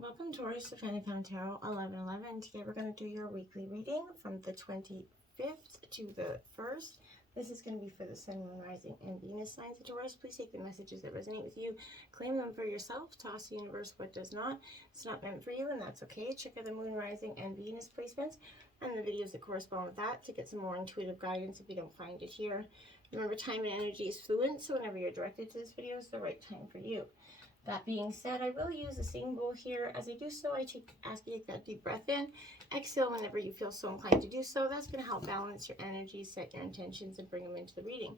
Welcome, Taurus, to Fanny Pound Tarot 1111. Today we're going to do your weekly reading from the 25th to the 1st. This is going to be for the Sun, Moon, Rising, and Venus signs of Taurus. Please take the messages that resonate with you, claim them for yourself, toss the universe what does not. It's not meant for you, and that's okay. Check out the Moon, Rising, and Venus placements and the videos that correspond with that to get some more intuitive guidance if you don't find it here. Remember, time and energy is fluent, so whenever you're directed to this video, it's the right time for you. That being said, I will use a singing bowl here. As I do so, ask you to take that deep breath in. Exhale whenever you feel so inclined to do so. That's going to help balance your energy, set your intentions, and bring them into the reading.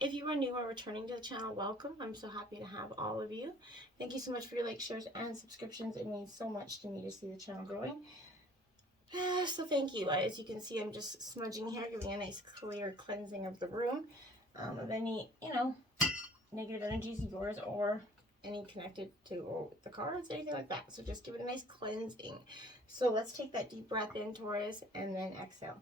If you are new or returning to the channel, welcome. I'm so happy to have all of you. Thank you so much for your likes, shares, and subscriptions. It means so much to me to see the channel growing. So thank you. As you can see, I'm just smudging here, giving a nice clear cleansing of the room of any, negative energies of yours or any connected to the cards, anything like that. So just give it a nice cleansing. So let's take that deep breath in, Taurus, and then exhale.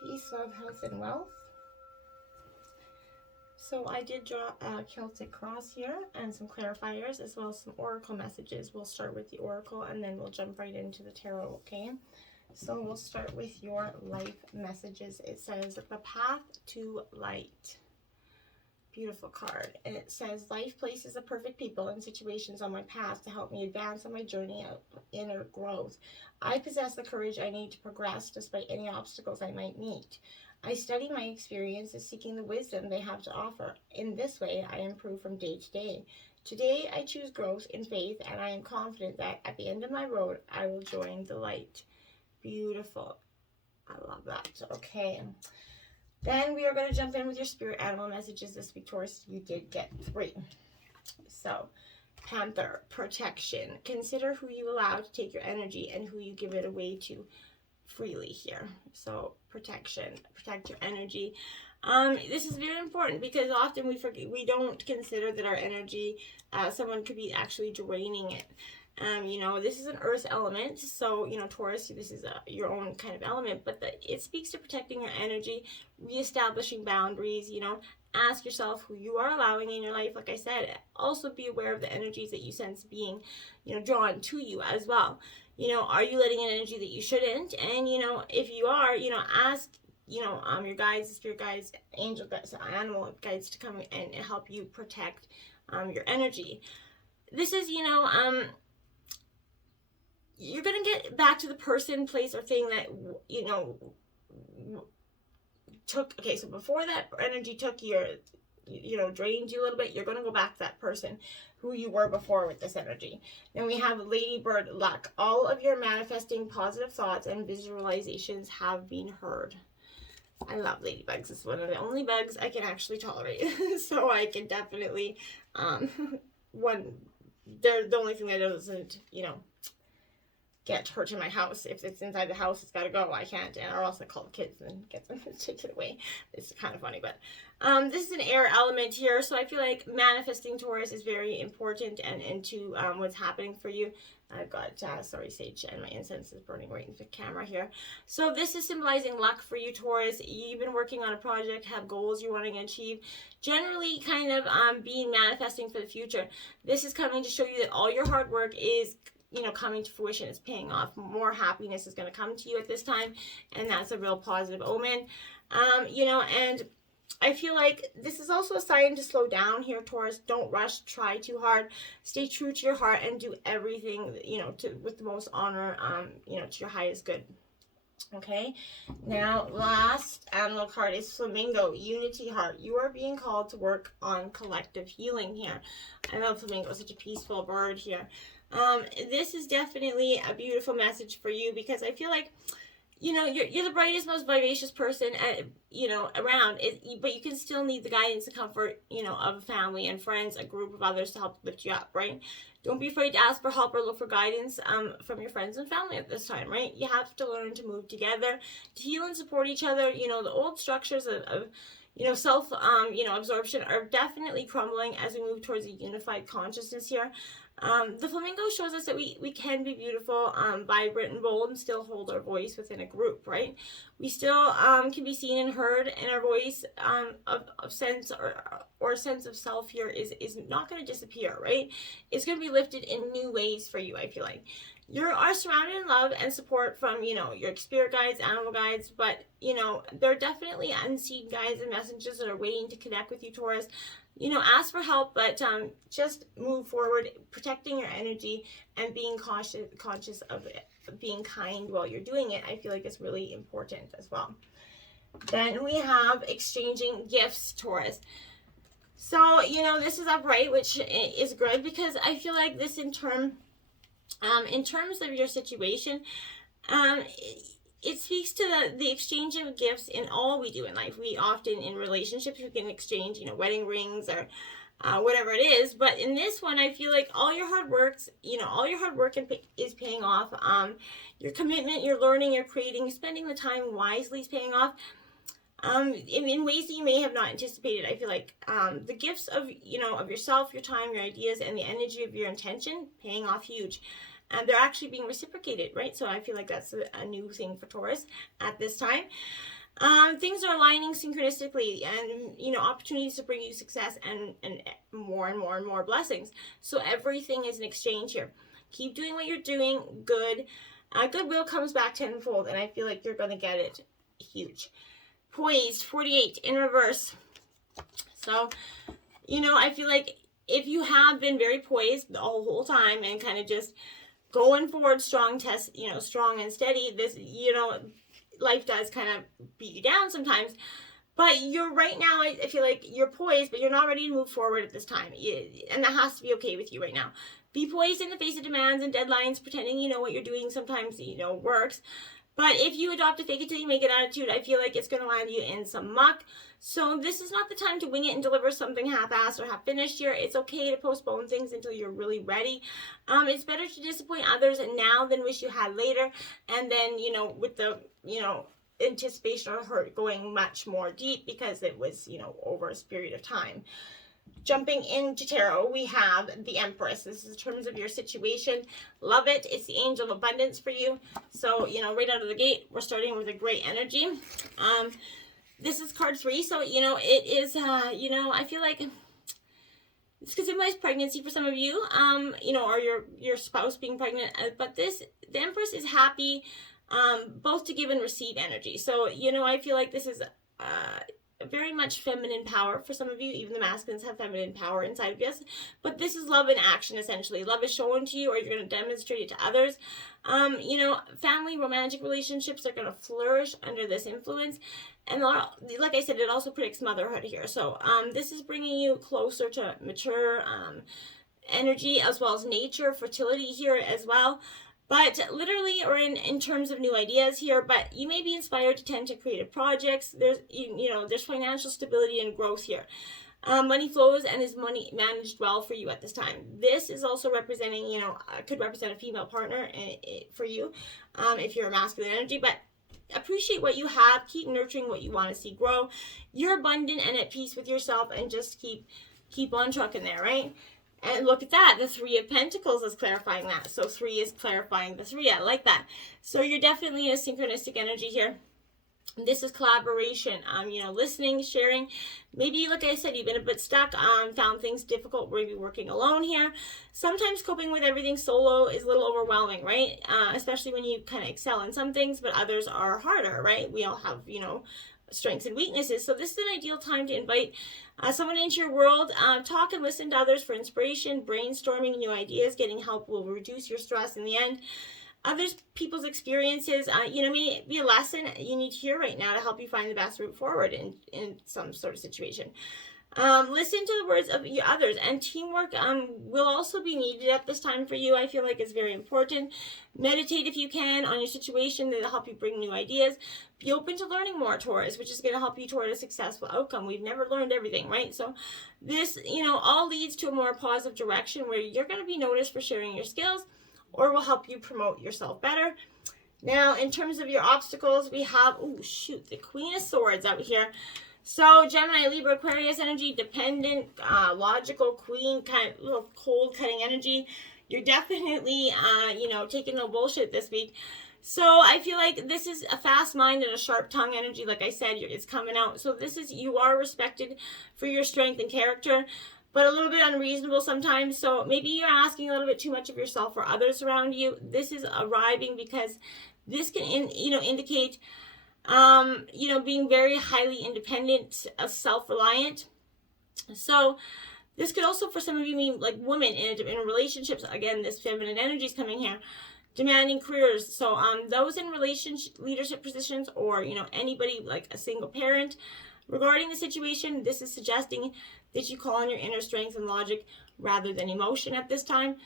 Peace, love, health, and wealth. So I did draw a Celtic cross here and some clarifiers as well as some oracle messages. We'll start with the oracle and then we'll jump right into the tarot, okay? So we'll start with your life messages. It says, the path to light. Beautiful card. And it says, life places the perfect people and situations on my path to help me advance on my journey of inner growth. I possess the courage I need to progress despite any obstacles I might meet. I study my experiences, seeking the wisdom they have to offer. In this way, I improve from day to day. Today, I choose growth in faith, and I am confident that at the end of my road, I will join the light. Beautiful. I love that. Okay. Then we are going to jump in with your spirit animal messages this week, Taurus. You did get 3. So, Panther, protection. Consider who you allow to take your energy and who you give it away to freely here. So, protection. Protect your energy. This is very important because often we don't consider that our energy, someone could be actually draining it. This is an earth element, so, Taurus, this is your own kind of element, but it speaks to protecting your energy, reestablishing boundaries, ask yourself who you are allowing in your life. Like I said, also be aware of the energies that you sense being, drawn to you as well. Are you letting in energy that you shouldn't? And, if you are, ask, your guides, spirit guides, angel guides, animal guides to come and help you protect your energy. This is, you're going to get back to the person, place, or thing that, okay, so before that energy took your, drained you a little bit, you're going to go back to that person who you were before with this energy. Then we have Ladybird luck. All of your manifesting positive thoughts and visualizations have been heard. I love ladybugs. It's one of the only bugs I can actually tolerate. So I can definitely, they're the only thing that doesn't, get hurt in my house. If it's inside the house, it's got to go. I can't, or else I call the kids and get them to take it away. It's kind of funny, but this is an air element here, so I feel like manifesting, Taurus, is very important and into what's happening for you. I've got, sage, and my incense is burning right into the camera here. So this is symbolizing luck for you, Taurus. You've been working on a project, have goals you're wanting to achieve. Generally kind of being manifesting for the future. This is coming to show you that all your hard work is coming to fruition. It's paying off. More happiness is going to come to you at this time, and that's a real positive omen. And I feel like this is also a sign to slow down here, Taurus. Don't rush, try too hard, stay true to your heart, and do everything, with the most honor, to your highest good. Okay, now last animal card is Flamingo, Unity Heart. You are being called to work on collective healing here. I love Flamingo, such a peaceful bird here. This is definitely a beautiful message for you because I feel like, you're the brightest, most vivacious person, around, but you can still need the guidance and comfort, of family and friends, a group of others to help lift you up, right? Don't be afraid to ask for help or look for guidance from your friends and family at this time, right? You have to learn to move together, to heal and support each other. The old structures of self, absorption are definitely crumbling as we move towards a unified consciousness here. The flamingo shows us that we can be beautiful, vibrant, and bold, and still hold our voice within a group, right? We still can be seen and heard, and our voice of sense or sense of self here is not going to disappear, right? It's going to be lifted in new ways for you, I feel like. You are surrounded in love and support from, your spirit guides, animal guides, but, there are definitely unseen guides and messages that are waiting to connect with you, Taurus. Ask for help, but just move forward, protecting your energy and being conscious of it, being kind while you're doing it. I feel like it's really important as well. Then we have exchanging gifts, Taurus. So, this is upright, which is good because I feel like this in terms of your situation, it speaks to the exchange of gifts in all we do in life. We often, in relationships, we can exchange, wedding rings or whatever it is. But in this one, I feel like all your hard work is paying off. Your commitment, your learning, your creating, spending the time wisely is paying off. In ways that you may have not anticipated. I feel like the gifts of yourself, your time, your ideas, and the energy of your intention paying off huge. And they're actually being reciprocated, right? So I feel like that's a new thing for Taurus at this time. Things are aligning synchronistically, and opportunities to bring you success and more and more and more blessings. So everything is an exchange here. Keep doing what you're doing. Good. Goodwill comes back tenfold, and I feel like you're going to get it huge. Poised, 48 in reverse. So, I feel like if you have been very poised the whole time and kind of just going forward strong and steady, this, life does kind of beat you down sometimes. But you're right now, I feel like you're poised, but you're not ready to move forward at this time. And that has to be okay with you right now. Be poised in the face of demands and deadlines, pretending you know what you're doing sometimes, works. But if you adopt a fake it till you make it attitude, I feel like it's going to land you in some muck. So this is not the time to wing it and deliver something half-assed or half-finished here. It's okay to postpone things until you're really ready. It's better to disappoint others now than wish you had later. And then, with the, anticipation or hurt going much more deep because it was, over a period of time. Jumping into tarot, we have the Empress. This is in terms of your situation. Love it. It's the angel of abundance for you. So, right out of the gate, we're starting with a great energy. This is card 3. So, it is, I feel like it's because it symbolizes pregnancy for some of you, or your spouse being pregnant. But the Empress is happy, both to give and receive energy. So, I feel like this is, very much feminine power for some of you. Even the masculines have feminine power inside of you. But this is love in action, essentially. Love is shown to you, or you're going to demonstrate it to others. Family, romantic relationships are going to flourish under this influence. And like I said, it also predicts motherhood here. So this is bringing you closer to mature energy, as well as nature, fertility here as well. But literally, or in terms of new ideas here, but you may be inspired to tend to creative projects. There's, there's financial stability and growth here. Money flows and is money managed well for you at this time. This is also representing, could represent a female partner for you if you're a masculine energy, but appreciate what you have. Keep nurturing what you want to see grow. You're abundant and at peace with yourself, and just keep on trucking there, right? And look at that, the 3 of Pentacles is clarifying that. So 3 is clarifying the 3. I like that. So you're definitely in a synchronistic energy here. This is collaboration, listening, sharing. Maybe, like I said, you've been a bit stuck, found things difficult, maybe working alone here. Sometimes coping with everything solo is a little overwhelming, right? Especially when you kind of excel in some things, but others are harder, right? We all have, strengths and weaknesses. So this is an ideal time to invite someone into your world. Talk and listen to others for inspiration, brainstorming new ideas. Getting help will reduce your stress in the end. People's experiences, may be a lesson you need to hear right now to help you find the best route forward in some sort of situation. Listen to the words of others, and teamwork will also be needed at this time for you. I feel like it's very important. Meditate if you can on your situation. That'll help you bring new ideas. Be open to learning more, Taurus, which is going to help you toward a successful outcome. We've never learned everything, right? So this, all leads to a more positive direction where you're going to be noticed for sharing your skills, or will help you promote yourself better. Now, in terms of your obstacles, we have, the Queen of Swords out here. So Gemini, Libra, Aquarius energy, dependent, logical, queen, kind of little cold cutting energy. You're definitely, taking no bullshit this week. So I feel like this is a fast mind and a sharp tongue energy. Like I said, it's coming out. So you are respected for your strength and character, but a little bit unreasonable sometimes. So maybe you're asking a little bit too much of yourself or others around you. This is arriving because this can, indicate, being very highly independent, self-reliant. So this could also, for some of you, mean like women in relationships. Again, this feminine energy is coming here. Demanding careers. So those in relationship leadership positions, or anybody like a single parent, regarding the situation, this is suggesting that you call on your inner strength and logic rather than emotion at this time.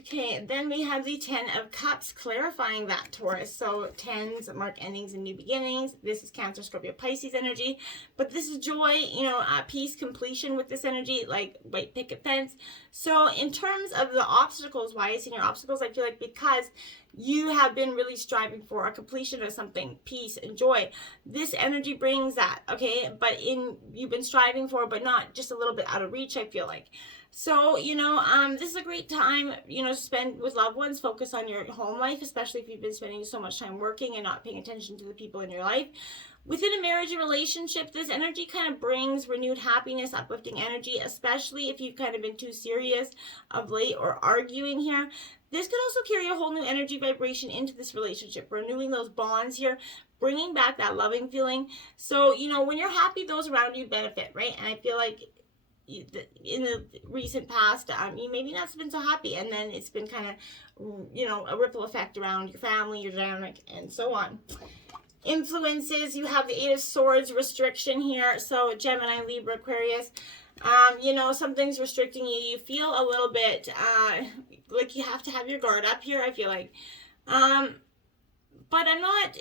Okay, then we have the 10 of Cups, clarifying that, Taurus. So 10s mark endings and new beginnings. This is Cancer, Scorpio, Pisces energy. But this is joy, peace, completion with this energy, like white picket fence. So in terms of the obstacles, why it's in your obstacles, I feel like because you have been really striving for a completion of something, peace and joy. This energy brings that, okay? But you've been striving for, but not just a little bit out of reach, I feel like. So, this is a great time, to spend with loved ones, focus on your home life, especially if you've been spending so much time working and not paying attention to the people in your life. Within a marriage and relationship, this energy kind of brings renewed happiness, uplifting energy, especially if you've kind of been too serious of late or arguing here. This could also carry a whole new energy vibration into this relationship, renewing those bonds here, bringing back that loving feeling. So, when you're happy, those around you benefit, right? And I feel like in the recent past, you maybe not been so happy, and then it's been kind of, a ripple effect around your family, your dynamic, and so on. Influences, you have the 8 of Swords, restriction here. So Gemini, Libra, Aquarius, something's restricting you. You feel a little bit like you have to have your guard up here, I feel like. But I'm not,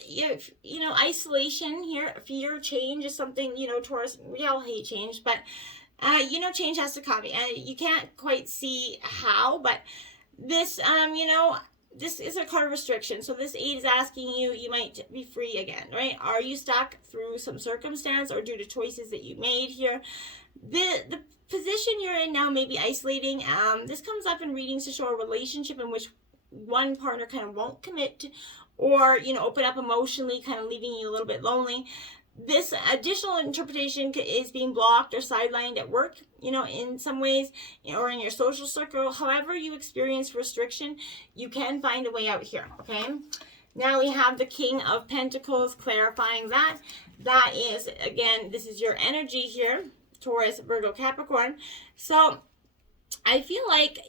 isolation here, fear, change is something, Taurus, we all hate change, but change has to come, and you can't quite see how, but this, this is a card of restriction. So this 8 is asking you might be free again, right? Are you stuck through some circumstance or due to choices that you made here? The position you're in now may be isolating. This comes up in readings to show a relationship in which one partner kind of won't commit to, or, open up emotionally, kind of leaving you a little bit lonely. This additional interpretation is being blocked or sidelined at work, in some ways, or in your social circle. However you experience restriction, you can find a way out here, okay? Now we have the King of Pentacles, clarifying that. That is, again, this is your energy here, Taurus, Virgo, Capricorn. So I feel like,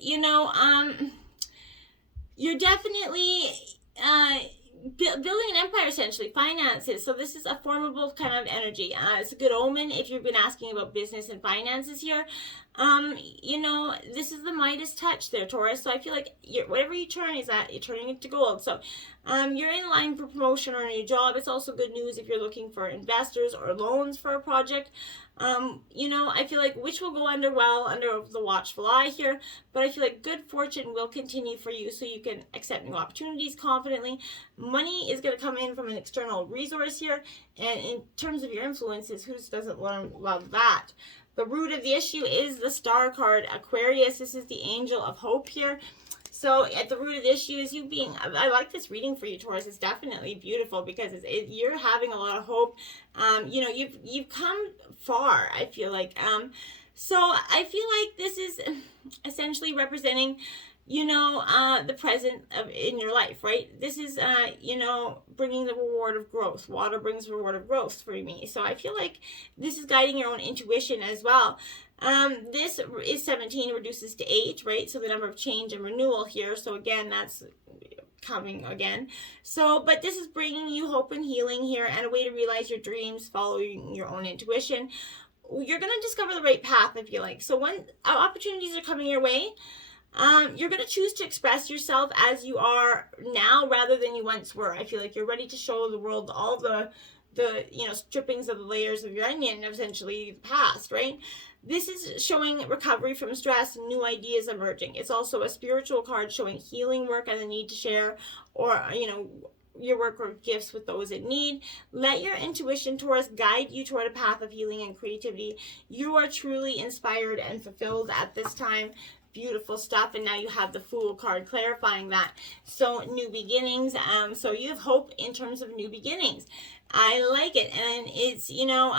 you're definitely building an empire, essentially, finances. So this is a formidable kind of energy. It's a good omen if you've been asking about business and finances here. This is the Midas touch there, Taurus. So I feel like whatever you turn is that you're turning it to gold. So you're in line for promotion or a new job. It's also good news if you're looking for investors or loans for a project. I feel like which will go under the watchful eye here, but I feel like good fortune will continue for you, so you can accept new opportunities confidently. Money is going to come in from an external resource here, and in terms of your influences, who doesn't love that? The root of the issue is the Star card, Aquarius. This is the angel of hope here. So at the root of the issue is you being, I like this reading for you, Taurus. It's definitely beautiful because you're having a lot of hope. You've come far, I feel like. So I feel like this is essentially representing, the present in your life, right? This is, bringing the reward of growth. Water brings the reward of growth for me. So I feel like this is guiding your own intuition as well. This is 17, reduces to 8, right? So the number of change and renewal here. So again, that's coming again. So, but this is bringing you hope and healing here, and a way to realize your dreams, following your own intuition. You're going to discover the right path, I feel like. So when opportunities are coming your way, you're going to choose to express yourself as you are now rather than you once were. I feel like you're ready to show the world all the strippings of the layers of your onion, essentially the past, right? This is showing recovery from stress, new ideas emerging. It's also a spiritual card showing healing work and the need to share, or, your work or gifts with those in need. Let your intuition, Taurus, guide you toward a path of healing and creativity. You are truly inspired and fulfilled at this time. Beautiful stuff. And now you have the Fool card clarifying that. So new beginnings. So you have hope in terms of new beginnings. I like it. And it's, you know,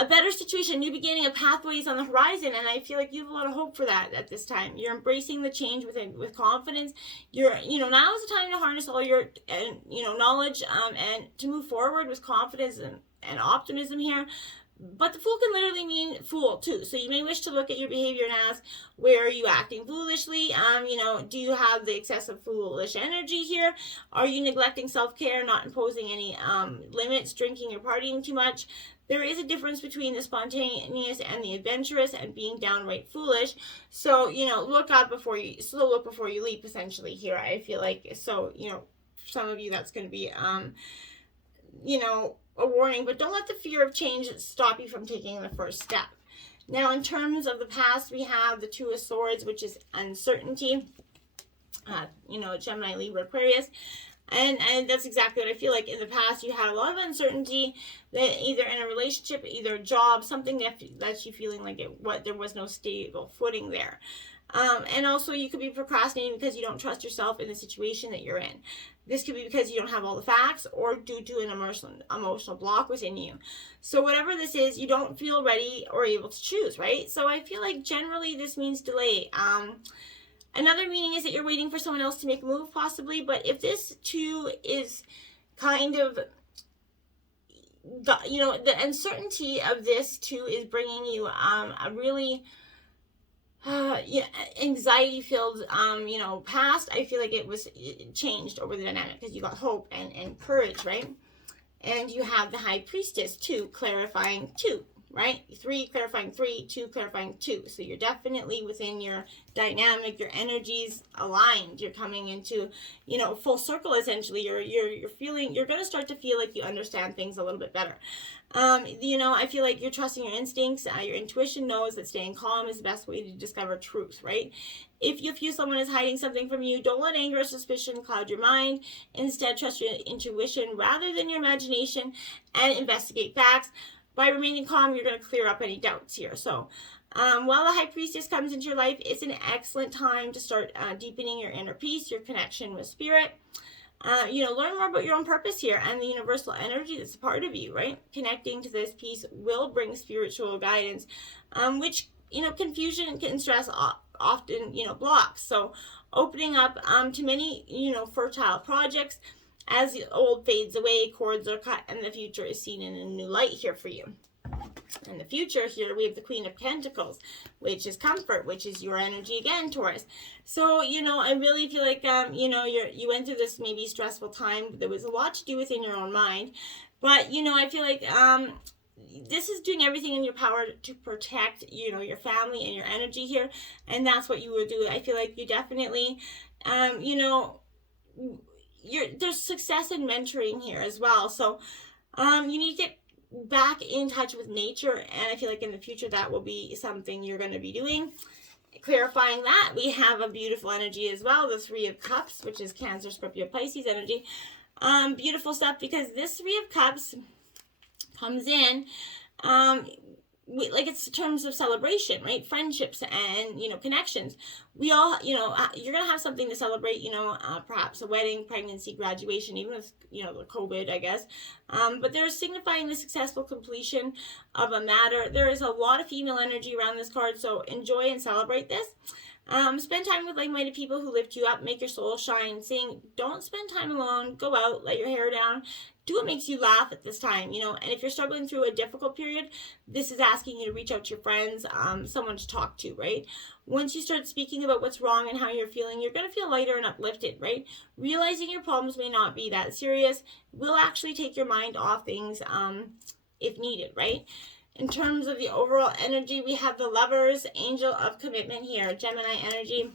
a better situation, new beginning, of pathways on the horizon, and I feel like you have a lot of hope for that at this time. You're embracing the change with confidence. You're, you know, now is the time to harness all your, you know, knowledge, and to move forward with confidence and optimism here. But the Fool can literally mean fool too. So you may wish to look at your behavior and ask, where are you acting foolishly? You know, do you have the excessive foolish energy here? Are you neglecting self-care, not imposing any limits, drinking or partying too much? There is a difference between the spontaneous and the adventurous and being downright foolish. So, you know, look before you leap, essentially here, I feel like. So, you know, for some of you that's going to be, you know, a warning, but don't let the fear of change stop you from taking the first step. Now, in terms of the past, we have the Two of Swords, which is uncertainty. You know, Gemini, Libra, Aquarius. And that's exactly what I feel like. In the past, you had a lot of uncertainty, that either in a relationship, either a job, something that you feeling like there was no stable footing there. And also you could be procrastinating because you don't trust yourself in the situation that you're in. This could be because you don't have all the facts, or due to an emotional block within you. So whatever this is, you don't feel ready or able to choose, right? So I feel like generally this means delay. Another meaning is that you're waiting for someone else to make a move, possibly. But if this too is kind of, you know, the uncertainty of this too is bringing you a really anxiety-filled, you know, past. I feel like it changed over the dynamic because you got hope and courage, right? And you have the High Priestess too, clarifying two. Right? 3 clarifying 3, 2 clarifying 2. So you're definitely within your dynamic, your energies aligned. You're coming into, you know, full circle essentially. You're feeling, you're going to start to feel like you understand things a little bit better. You know, I feel like you're trusting your instincts. Your intuition knows that staying calm is the best way to discover truth, right? If you feel someone is hiding something from you, don't let anger or suspicion cloud your mind. Instead, trust your intuition rather than your imagination and investigate facts. By remaining calm, you're going to clear up any doubts here. So while the High Priestess comes into your life, it's an excellent time to start deepening your inner peace, your connection with spirit. You know, learn more about your own purpose here and the universal energy that's a part of you, right? Connecting to this piece will bring spiritual guidance, which, you know, confusion and stress often, you know, blocks. So opening up to many, you know, fertile projects. As the old fades away, cords are cut, and the future is seen in a new light here for you. In the future here, we have the Queen of Pentacles, which is comfort, which is your energy again, Taurus. So, you know, I really feel like, you know, you went through this maybe stressful time. There was a lot to do within your own mind. But, you know, I feel like this is doing everything in your power to protect, you know, your family and your energy here. And that's what you will do. I feel like you definitely, you know, there's success in mentoring here as well. So you need to get back in touch with nature, and I feel like in the future that will be something you're going to be doing. Clarifying that, we have a beautiful energy as well, the Three of Cups, which is Cancer, Scorpio, Pisces energy. Beautiful stuff, because this Three of Cups comes in like it's in terms of celebration, right? Friendships and, you know, connections. We all, you know, you're going to have something to celebrate, you know, perhaps a wedding, pregnancy, graduation, even with, you know, the COVID, I guess. But they're signifying the successful completion of a matter. There is a lot of female energy around this card, so enjoy and celebrate this. Spend time with like-minded people who lift you up, make your soul shine, sing. Don't spend time alone. Go out, let your hair down. Do what makes you laugh at this time, you know. And if you're struggling through a difficult period, this is asking you to reach out to your friends, someone to talk to, right? Once you start speaking about what's wrong and how you're feeling, you're going to feel lighter and uplifted, right? Realizing your problems may not be that serious will actually take your mind off things if needed, right? In terms of the overall energy, we have the Lovers, Angel of Commitment here, Gemini energy.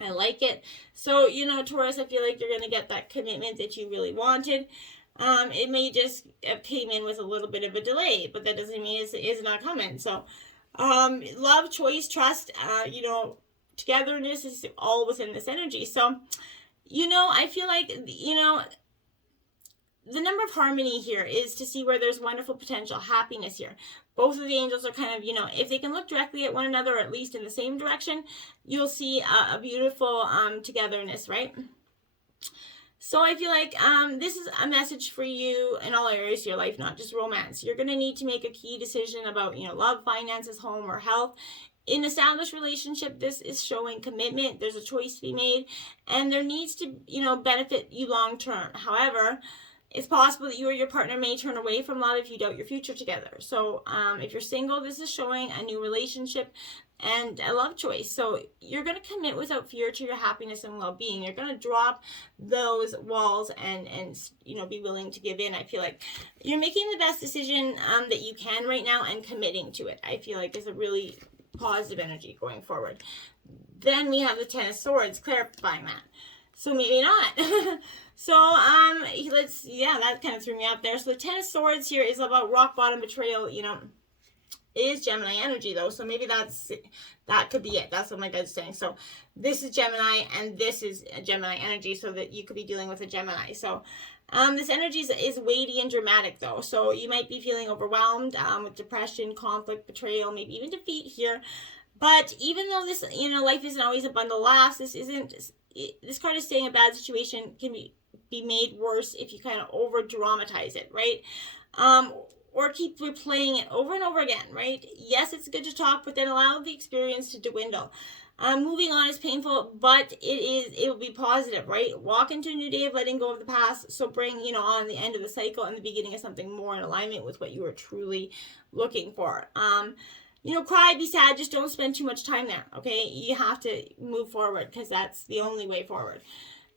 I like it. So, you know, Taurus, I feel like you're going to get that commitment that you really wanted. It may just came in with a little bit of a delay, but that doesn't mean it's not coming. So, love, choice, trust, you know, togetherness is all within this energy. So, I feel like, the number of harmony here is to see where there's wonderful potential happiness here. Both of the angels are kind of, if they can look directly at one another, or at least in the same direction, you'll see a beautiful togetherness, right? So I feel like this is a message for you in all areas of your life, not just romance. You're going to need to make a key decision about, love, finances, home, or health. In established relationship, this is showing commitment. There's a choice to be made, and there needs to, benefit you long term. However, it's possible that you or your partner may turn away from love if you doubt your future together. So if you're single, this is showing a new relationship and a love choice. So you're going to commit without fear to your happiness and well-being. You're going to drop those walls and be willing to give in. I feel like you're making the best decision that you can right now, and committing to it, I feel like, is a really positive energy going forward. Then we have the Ten of Swords, clarifying that. So maybe not. So, that kind of threw me up there. So the Ten of Swords here is about rock bottom betrayal, It is Gemini energy, though, so maybe that could be it. That's what my gut's saying. So this is Gemini, and this is Gemini energy, so that you could be dealing with a Gemini. So this energy is weighty and dramatic, though. So you might be feeling overwhelmed with depression, conflict, betrayal, maybe even defeat here. But even though this, life isn't always a bundle of laughs, this card is saying a bad situation can be made worse if you kind of over dramatize it, right? Or keep replaying it over and over again, right? Yes, it's good to talk, but then allow the experience to dwindle. Moving on is painful, but it will be positive, right? Walk into a new day of letting go of the past. So bring, on the end of the cycle and the beginning of something more in alignment with what you are truly looking for. Cry, be sad, just don't spend too much time there, okay? You have to move forward, because that's the only way forward.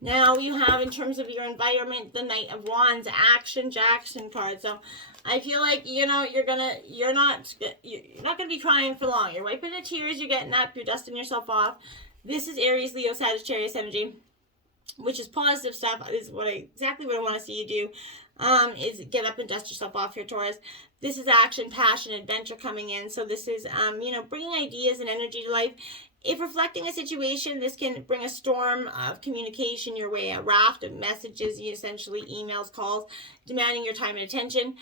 Now you have, in terms of your environment, the Knight of Wands, Action Jackson card. So I feel like, you're not gonna be crying for long. You're wiping the tears, you're getting up, you're dusting yourself off. This is Aries, Leo, Sagittarius energy, which is positive stuff. This is exactly what I want to see you do, is get up and dust yourself off here, Taurus. This is action, passion, adventure coming in. So this is, bringing ideas and energy to life. If reflecting a situation, this can bring a storm of communication your way, a raft of messages, essentially emails, calls, demanding your time and attention.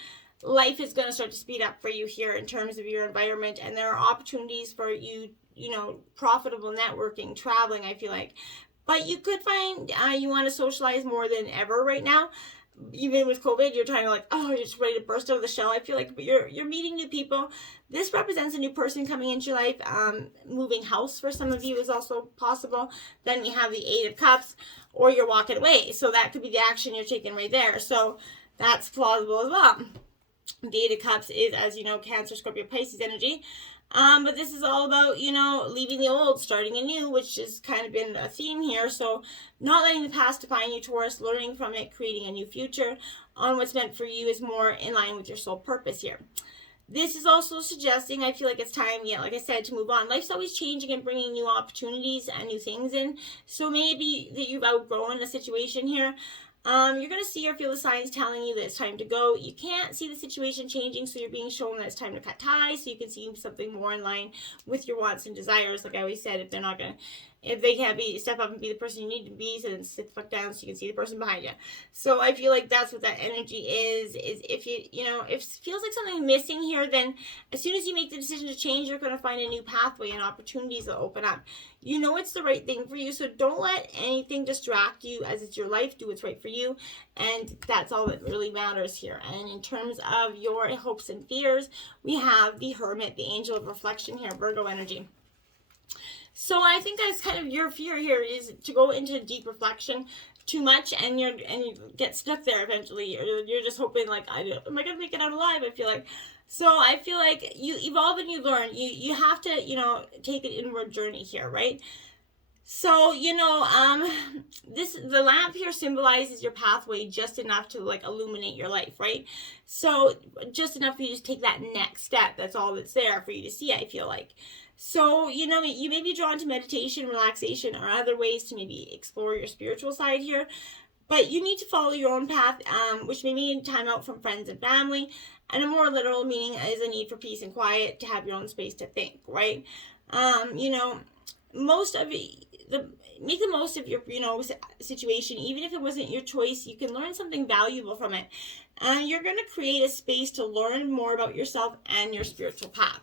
Life is going to start to speed up for you here in terms of your environment, and there are opportunities for you, profitable networking, traveling, I feel like. But you could find you want to socialize more than ever right now. Even with COVID, you're trying to you're just ready to burst out of the shell. I feel like, but you're meeting new people. This represents a new person coming into your life. Moving house for some of you is also possible. Then we have the Eight of Cups, or you're walking away. So that could be the action you're taking right there. So that's plausible as well. The Eight of Cups is, as you know, Cancer, Scorpio, Pisces energy. But this is all about, leaving the old, starting anew, which has kind of been a theme here. So not letting the past define you, Taurus, learning from it, creating a new future on what's meant for you is more in line with your soul purpose here. This is also suggesting, I feel like it's time, like I said, to move on. Life's always changing and bringing new opportunities and new things in. So maybe that you've outgrown a situation here. You're going to see or feel the signs telling you that it's time to go. You can't see the situation changing, so you're being shown that it's time to cut ties, so you can see something more in line with your wants and desires. Like I always said, if they can't step up and be the person you need to be, so then sit the fuck down so you can see the person behind you. So I feel like that's what that energy is if if it feels like something's missing here, then as soon as you make the decision to change, you're going to find a new pathway and opportunities that open up. It's the right thing for you, so don't let anything distract you, as it's your life. Do what's right for you, and that's all that really matters here. And in terms of your hopes and fears, we have the Hermit, the angel of reflection here, Virgo energy. So I think that's kind of your fear here, is to go into deep reflection too much, and you get stuck there eventually. You're just hoping, am I gonna make it out alive? I feel like. So I feel like you evolve and you learn. You have to, take an inward journey here, right? So, the lamp here symbolizes your pathway just enough to illuminate your life, right? So just enough for you to take that next step. That's all that's there for you to see, I feel like. So, you may be drawn to meditation, relaxation, or other ways to maybe explore your spiritual side here. But you need to follow your own path, which may mean time out from friends and family. And a more literal meaning is a need for peace and quiet, to have your own space to think, right? You know, make the most of your, you know, situation. Even if it wasn't your choice, you can learn something valuable from it. And you're going to create a space to learn more about yourself and your spiritual path.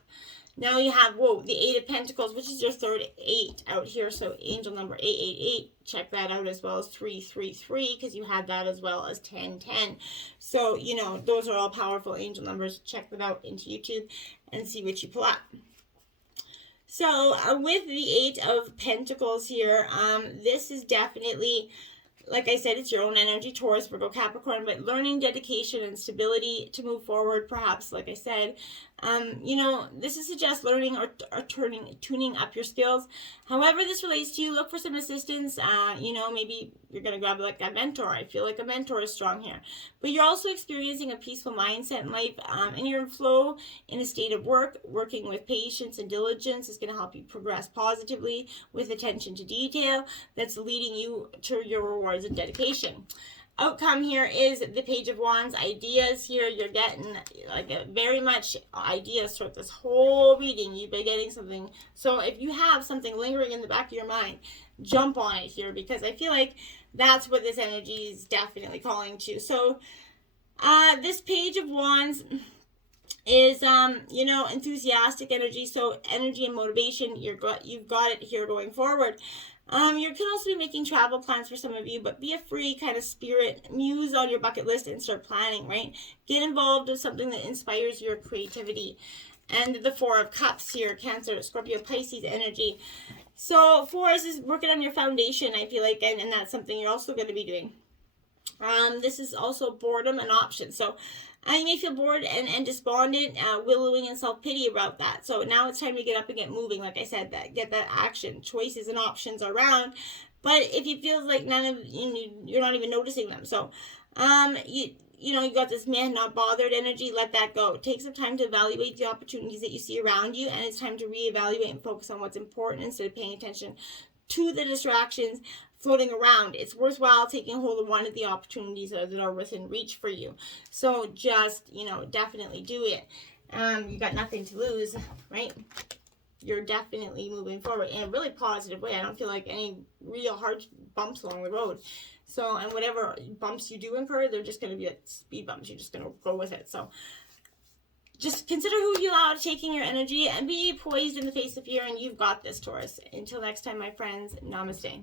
Now you have, the Eight of Pentacles, which is your third 8 out here. So angel number 888, check that out, as well as 333, because you had that as well as 1010. So, you know, those are all powerful angel numbers. Check them out into YouTube and see what you pull up. So with the 8 of Pentacles here, this is definitely, like I said, it's your own energy, Taurus, Virgo, Capricorn, but learning, dedication, and stability to move forward, perhaps, like I said. You know, this is suggest learning or tuning up your skills. However this relates to you, look for some assistance. You know, maybe you're going to grab like a mentor. I feel like a mentor is strong here. But you're also experiencing a peaceful mindset in life, and you're in flow in a state of work. Working with patience and diligence is going to help you progress positively with attention to detail. That's leading you to your rewards and dedication. Outcome here is the Page of Wands. Ideas here, you're getting like very much ideas throughout this whole reading. You've been getting something. So if you have something lingering in the back of your mind, jump on it here, because I feel like that's what this energy is definitely calling to. So this Page of Wands is you know, enthusiastic energy. So energy and motivation, you've got it here going forward. You can also be making travel plans for some of you, but be a free kind of spirit. Muse on your bucket list and start planning, right? Get involved with something that inspires your creativity. And the Four of Cups here, Cancer, Scorpio, Pisces energy. So Force is working on your foundation, I feel like, and that's something you're also going to be doing. This is also boredom and options. So you may feel bored and despondent, willowing in self-pity about that. So now it's time to get up and get moving. Like I said, get that action. Choices and options are around. But if it feels like you're not even noticing them. So, you know, you got this man not bothered energy, let that go. Take some time to evaluate the opportunities that you see around you, and it's time to reevaluate and focus on what's important instead of paying attention to the distractions floating around. It's worthwhile taking hold of one of the opportunities that are within reach for you. So just, you know, definitely do it. You got nothing to lose, right? You're definitely moving forward in a really positive way. I don't feel like any real hard bumps along the road. So, and whatever bumps you do incur, they're just going to be like speed bumps. You're just going to go with it. So just consider who you allow taking your energy, and be poised in the face of fear, and you've got this, Taurus. Until next time, my friends, namaste.